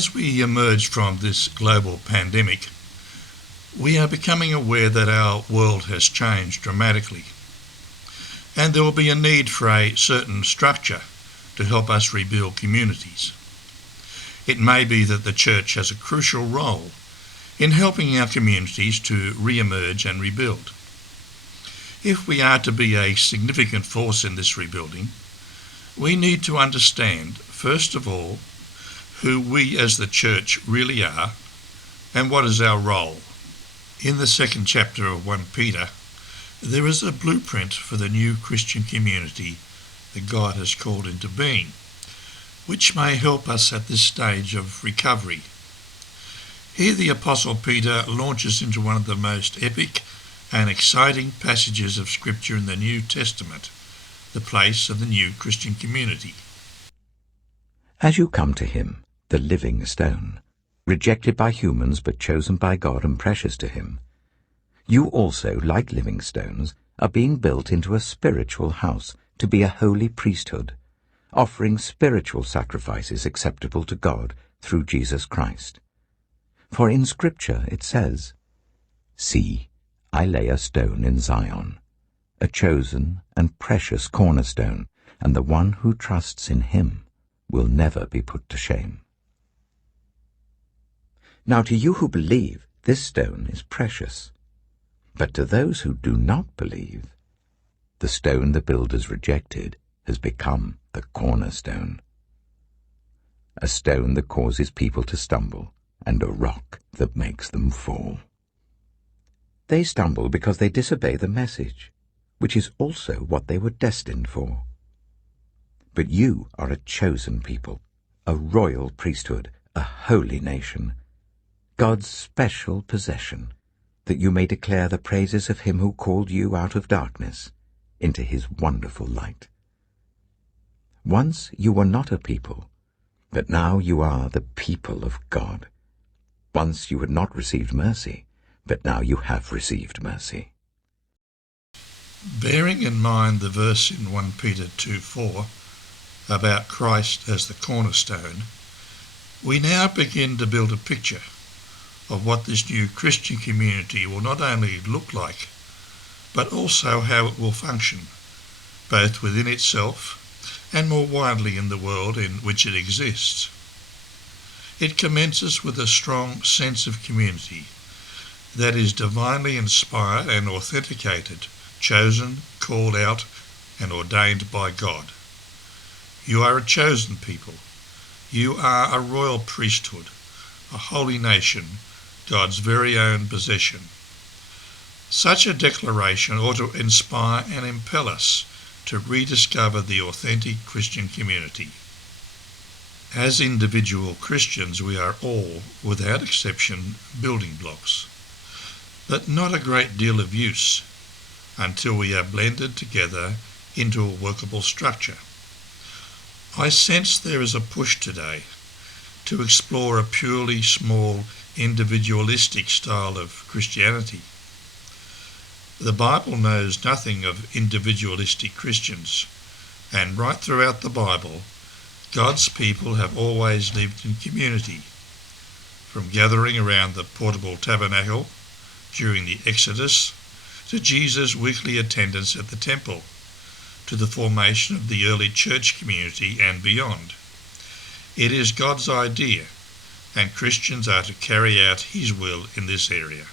As we emerge from this global pandemic, we are becoming aware that our world has changed dramatically, and there will be a need for a certain structure to help us rebuild communities. It may be that the church has a crucial role in helping our communities to re-emerge and rebuild. If we are to be a significant force in this rebuilding, we need to understand, first of all, who we as the church really are and what is our role. In the second chapter of 1 Peter, there is a blueprint for the new Christian community that God has called into being, which may help us at this stage of recovery. Here the Apostle Peter launches into one of the most epic and exciting passages of Scripture in the New Testament, the place of the new Christian community. As you come to him, the living stone, rejected by humans but chosen by God and precious to him, you also, like living stones, are being built into a spiritual house to be a holy priesthood, offering spiritual sacrifices acceptable to God through Jesus Christ. For in Scripture it says, "See, I lay a stone in Zion, a chosen and precious cornerstone, and the one who trusts in him will never be put to shame." Now to you who believe, this stone is precious. But to those who do not believe, the stone the builders rejected has become the cornerstone, a stone that causes people to stumble, and a rock that makes them fall. They stumble because they disobey the message, which is also what they were destined for. But you are a chosen people, a royal priesthood, a holy nation, God's special possession, that you may declare the praises of him who called you out of darkness into his wonderful light. Once you were not a people, but now you are the people of God. Once you had not received mercy, but now you have received mercy. Bearing in mind the verse in 1 Peter 2:4 about Christ as the cornerstone, we now begin to build a picture of what this new Christian community will not only look like, but also how it will function, both within itself and more widely in the world in which it exists. It commences with a strong sense of community that is divinely inspired and authenticated, chosen, called out, and ordained by God. You are a chosen people. You are a royal priesthood, a holy nation, God's very own possession. Such a declaration ought to inspire and impel us to rediscover the authentic Christian community. As individual Christians, we are all, without exception, building blocks, but not a great deal of use until we are blended together into a workable structure. I sense there is a push today to explore a purely small, individualistic style of Christianity. The Bible knows nothing of individualistic Christians, and right throughout the Bible, God's people have always lived in community, from gathering around the portable tabernacle during the Exodus to Jesus' weekly attendance at the temple, to the formation of the early church community and beyond. It is God's idea, and Christians are to carry out his will in this area.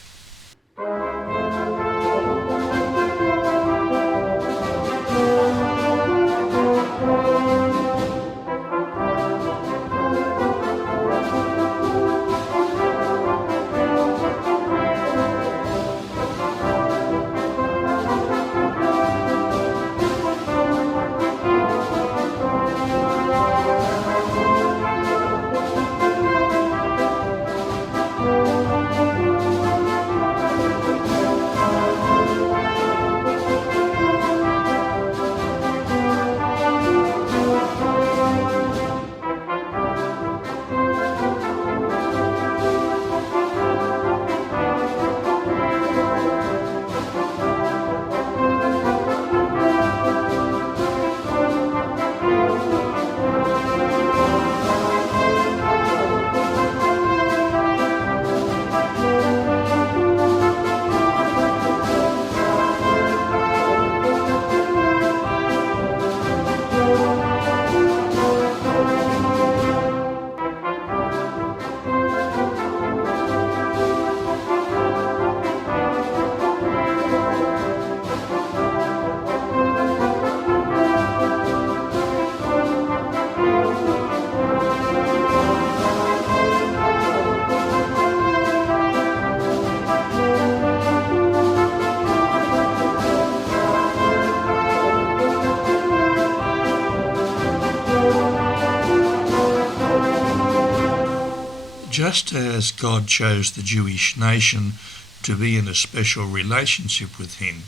Just as God chose the Jewish nation to be in a special relationship with him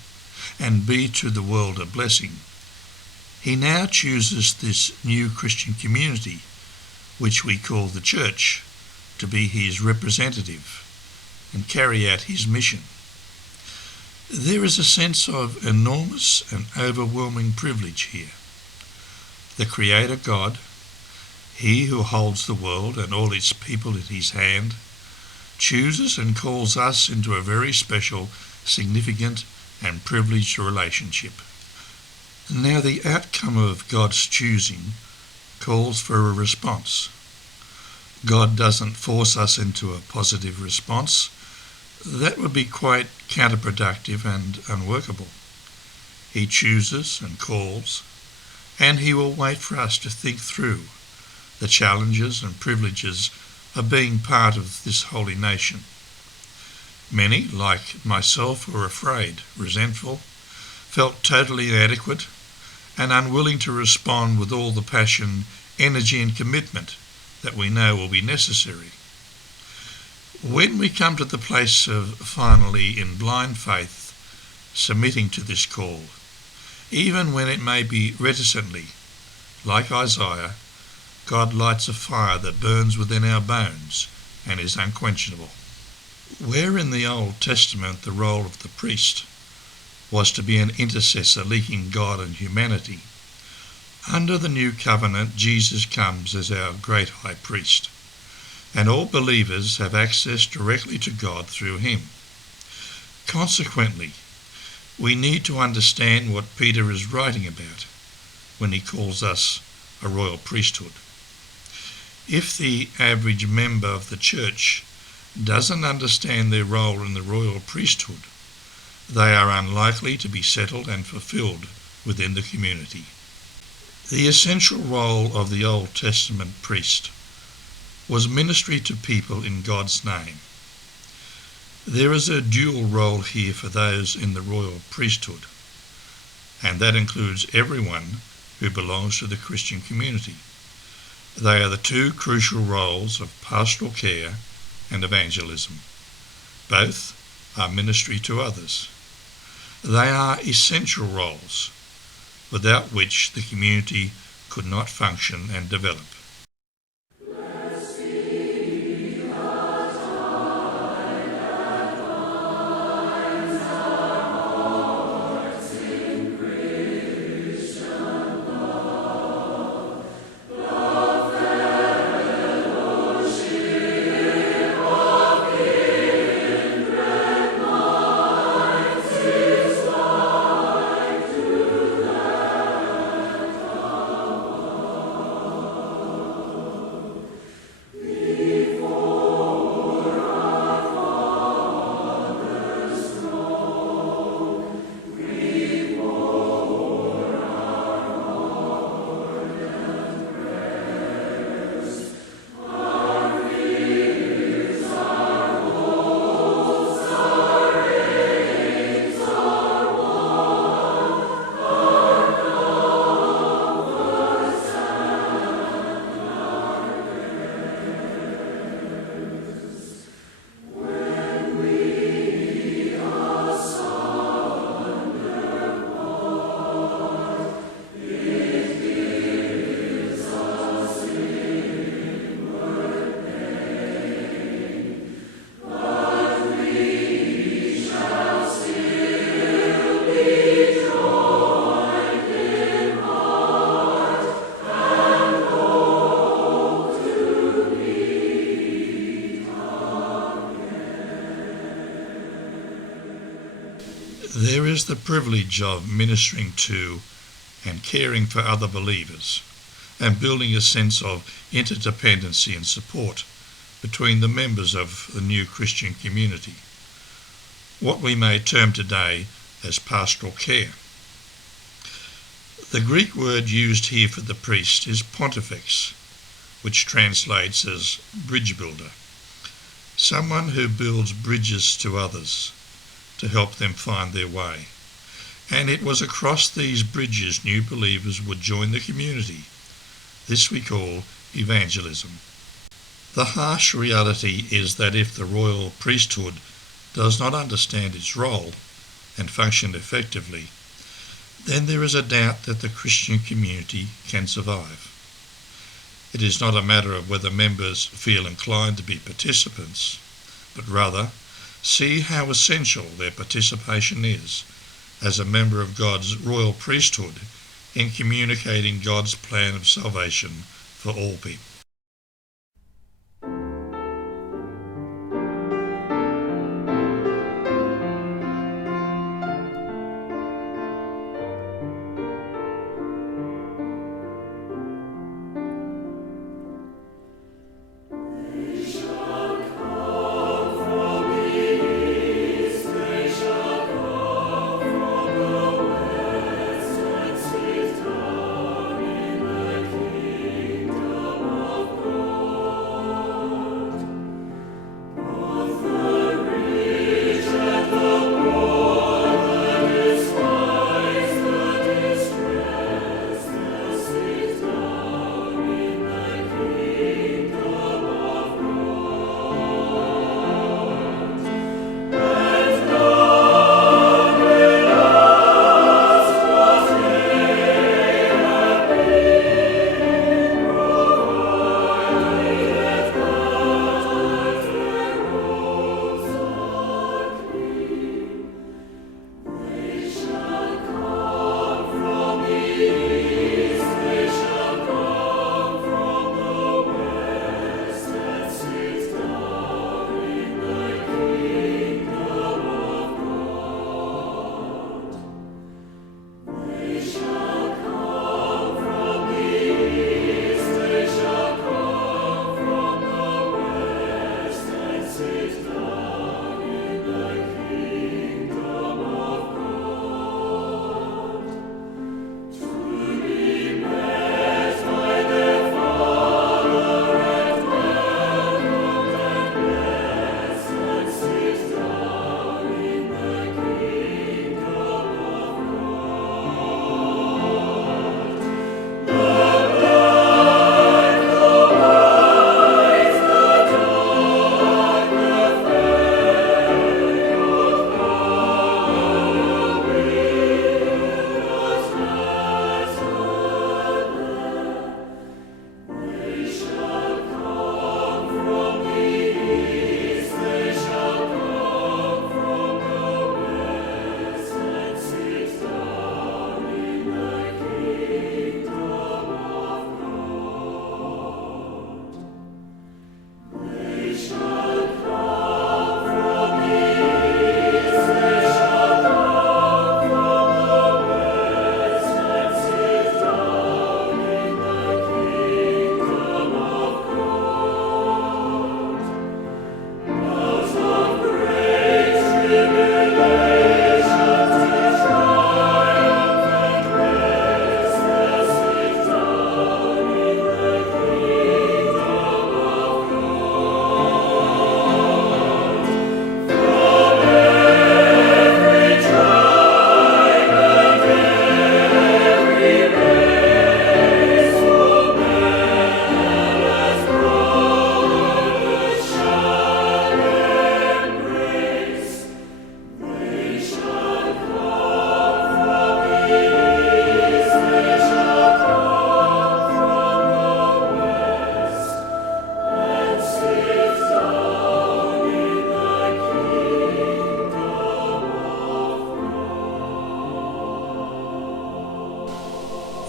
and be to the world a blessing, he now chooses this new Christian community, which we call the church, to be his representative and carry out his mission. There is a sense of enormous and overwhelming privilege here. The Creator God, he who holds the world and all its people in his hand, chooses and calls us into a very special, significant and privileged relationship. Now the outcome of God's choosing calls for a response. God doesn't force us into a positive response. That would be quite counterproductive and unworkable. He chooses and calls, and he will wait for us to think through the challenges and privileges of being part of this holy nation. Many, like myself, were afraid, resentful, felt totally inadequate, and unwilling to respond with all the passion, energy and commitment that we know will be necessary. When we come to the place of finally, in blind faith, submitting to this call, even when it may be reticently, like Isaiah, God lights a fire that burns within our bones and is unquenchable. Where in the Old Testament the role of the priest was to be an intercessor linking God and humanity, under the new covenant Jesus comes as our great high priest, and all believers have access directly to God through him. Consequently, we need to understand what Peter is writing about when he calls us a royal priesthood. If the average member of the church doesn't understand their role in the royal priesthood, they are unlikely to be settled and fulfilled within the community. The essential role of the Old Testament priest was ministry to people in God's name. There is a dual role here for those in the royal priesthood, and that includes everyone who belongs to the Christian community. They are the two crucial roles of pastoral care and evangelism. Both are ministry to others. They are essential roles, without which the community could not function and develop. There is the privilege of ministering to and caring for other believers, and building a sense of interdependency and support between the members of the new Christian community, what we may term today as pastoral care. The Greek word used here for the priest is pontifex, which translates as bridge builder, someone who builds bridges to others to help them find their way. And it was across these bridges new believers would join the community. This we call evangelism. The harsh reality is that if the royal priesthood does not understand its role and function effectively, then there is a doubt that the Christian community can survive. It is not a matter of whether members feel inclined to be participants, but rather see how essential their participation is as a member of God's royal priesthood in communicating God's plan of salvation for all people.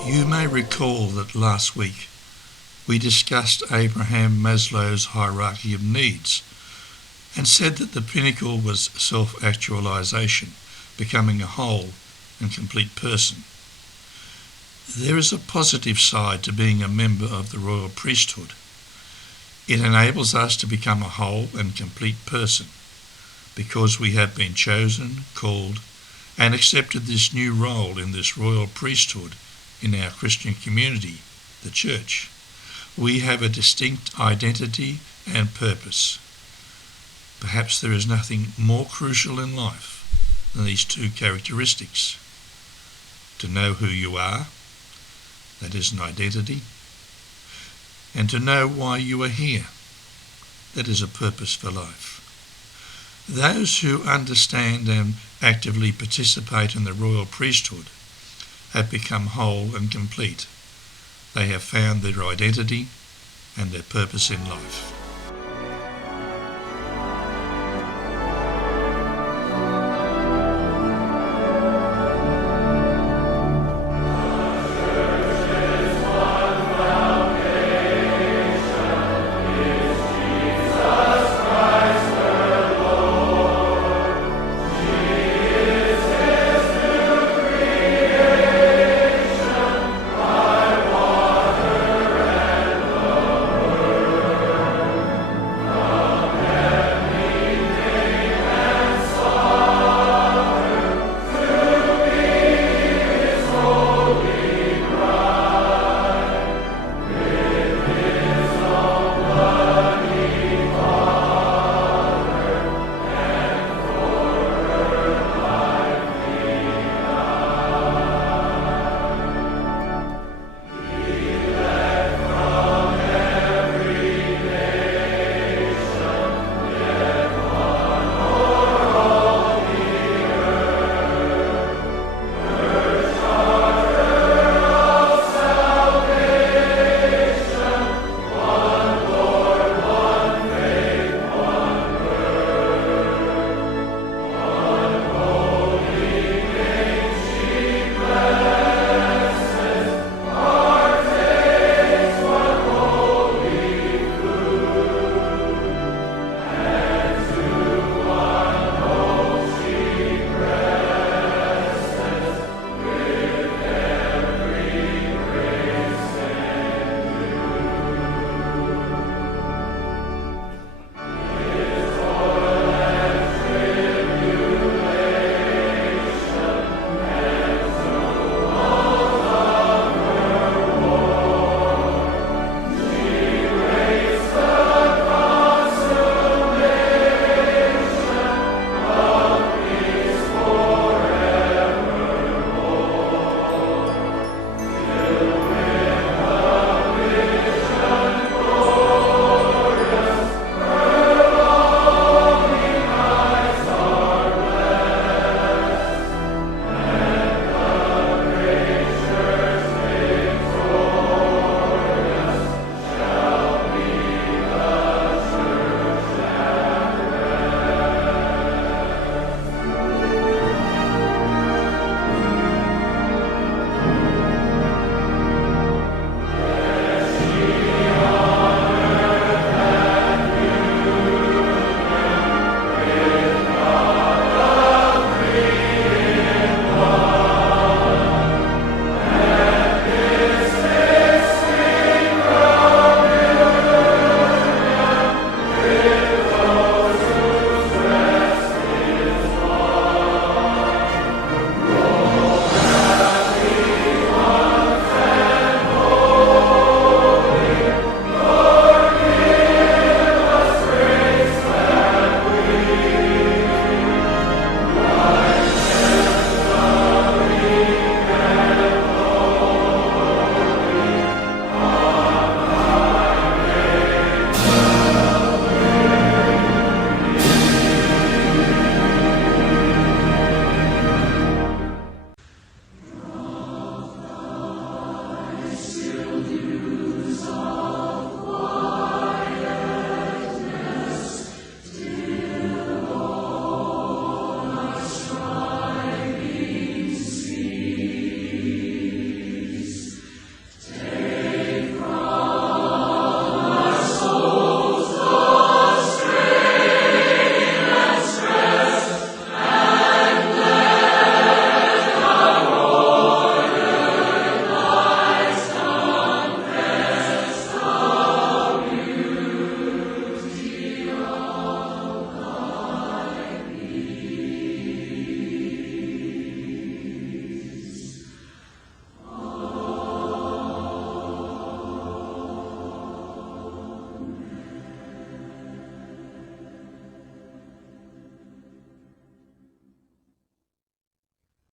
You may recall that last week we discussed Abraham Maslow's hierarchy of needs and said that the pinnacle was self-actualization, becoming a whole and complete person. There is a positive side to being a member of the royal priesthood. It enables us to become a whole and complete person because we have been chosen, called, and accepted this new role in this royal priesthood in our Christian community, the church. We have a distinct identity and purpose. Perhaps there is nothing more crucial in life than these two characteristics. To know who you are, that is an identity, and to know why you are here, that is a purpose for life. Those who understand and actively participate in the royal priesthood have become whole and complete. They have found their identity and their purpose in life.